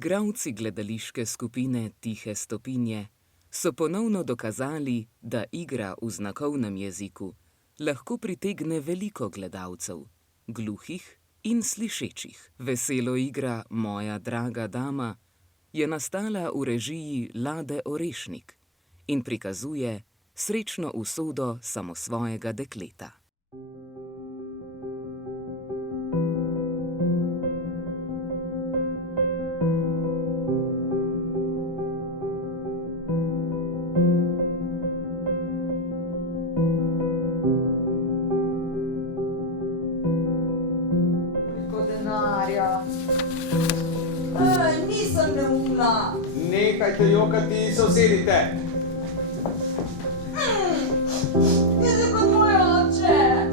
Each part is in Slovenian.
Igralci gledališke skupine Tihe stopinje so ponovno dokazali, da igra v znakovnem jeziku lahko pritegne veliko gledalcev, gluhih in slišečih. Veselo igra Moja draga dama je nastala v režiji Lade Orešnik in prikazuje srečno usodo samosvojega dekleta. Nisem neumna. Nehajte jokati, se usedite. Jaz kot moj oče.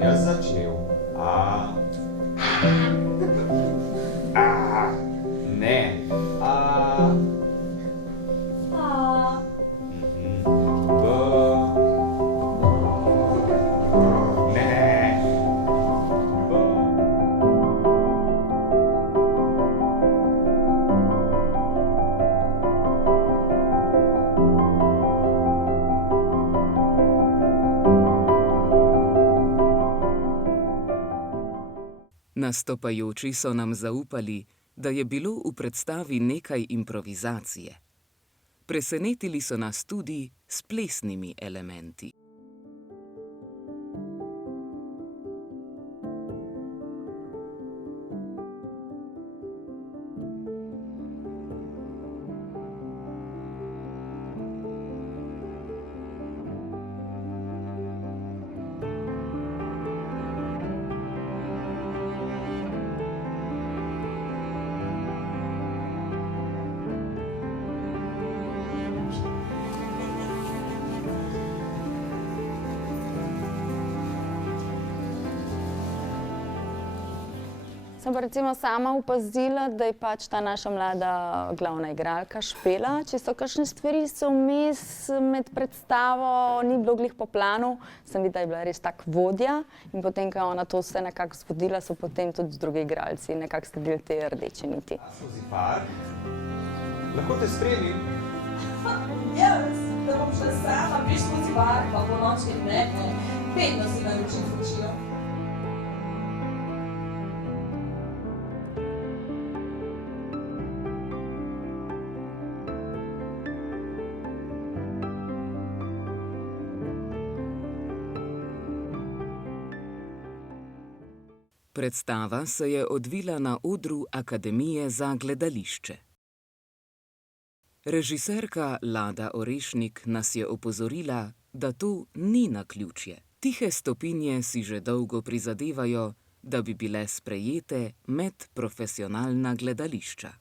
Jaz začel. Ne. Nastopajoči so nam zaupali, da je bilo v predstavi nekaj improvizacije. Presenetili so nas tudi s plesnimi elementi. Sem pa recimo sama opazila, da je pač ta naša mlada glavna igralka Špela. Če so kakšne stvari se vmes med predstavo ni bilo glih po planu, sem videla, da je bila res tak vodja in potem, ko je ona to vse nekako zvodila, so potem tudi drugi igralci nekako sledili te rdeče niti. Skozi park. Lahko te spremim? Jaz, da bom šla sama, peš skozi park, pa po noči ne, vedno si naročim kočijo. Predstava se je odvila na odru Akademije za gledališče. Režiserka Lada Orešnik nas je opozorila, da to ni naključje. Tihe stopinje si že dolgo prizadevajo, da bi bile sprejete med profesionalna gledališča.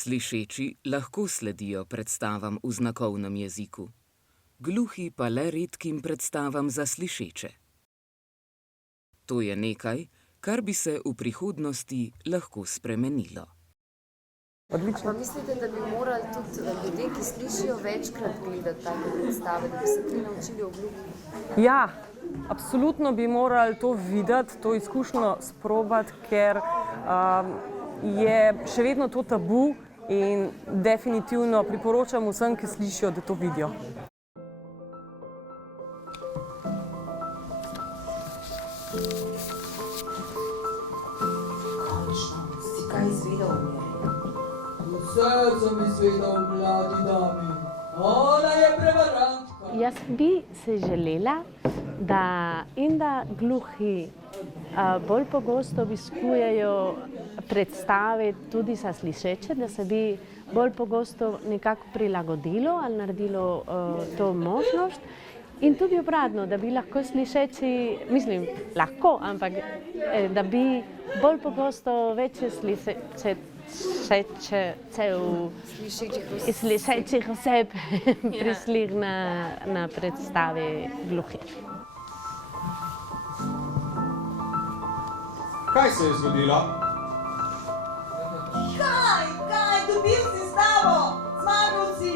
Slišeči lahko sledijo predstavam v znakovnem jeziku, gluhi pa le redkim predstavam za slišeče. To je nekaj, kar bi se v prihodnosti lahko spremenilo. Odlično. Pa mislite, da bi morali tudi ljudje, ki slišijo, večkrat gledati take predstave, da bi se tudi naučili o gluhih? Ja, absolutno bi morali to videti, to izkušnjo sprobati, ker je še vedno to tabu in definitivno priporočam vsem, ki slišijo, da to vidijo. Končno, si kaj izvedel o njej? Vse sem izvedel, mladi dami. Ona je prevarantka. Jaz bi se želela, da gluhi bolj pogosto obiskujejo predstave tudi za slišeče, da se bi bolj pogosto nekako prilagodilo ali naredilo to možnost. In tudi obratno, da bi lahko slišeči, mislim, lahko, ampak da bi bolj pogosto večje slišečih oseb prišli na predstave gluhih. Kaj se je zgodilo? Kaj, dobil si stavo, zmagal si!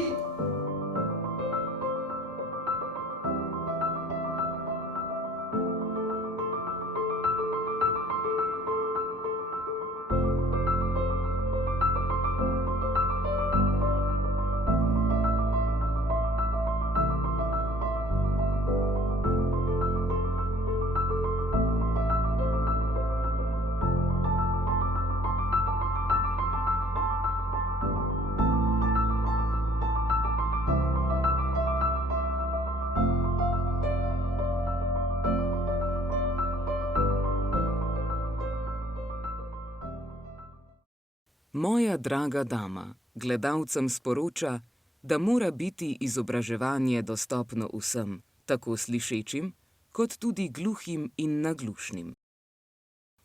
Moja draga dama gledalcem sporoča, da mora biti izobraževanje dostopno vsem, tako slišečim, kot tudi gluhim in naglušnim.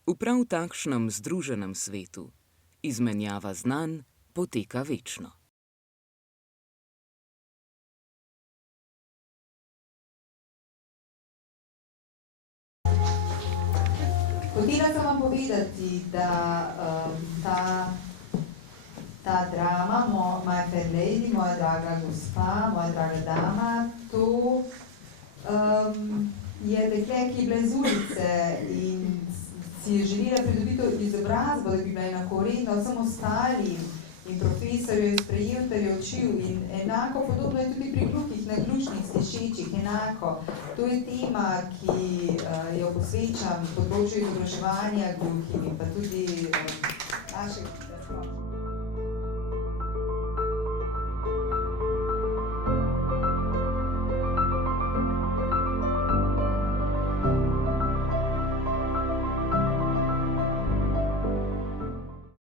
V prav takšnem združenem svetu izmenjava znanj poteka večno. Hotela sem vam povedati, da ta drama, My Fair Lady, moja draga gospa, moja draga dama, to je dekle, ki je bila iz ulice in si je želela pridobiti izobrazbo, da bi bila enakovredna vsem ostalim in profesor jo je sprejel ter jo učil in enako podobno je tudi pri gluhih, naglušnih, slišečih, enako. To je tema, ki jo posvečam področju izobraževanja gluhim in pa tudi naših.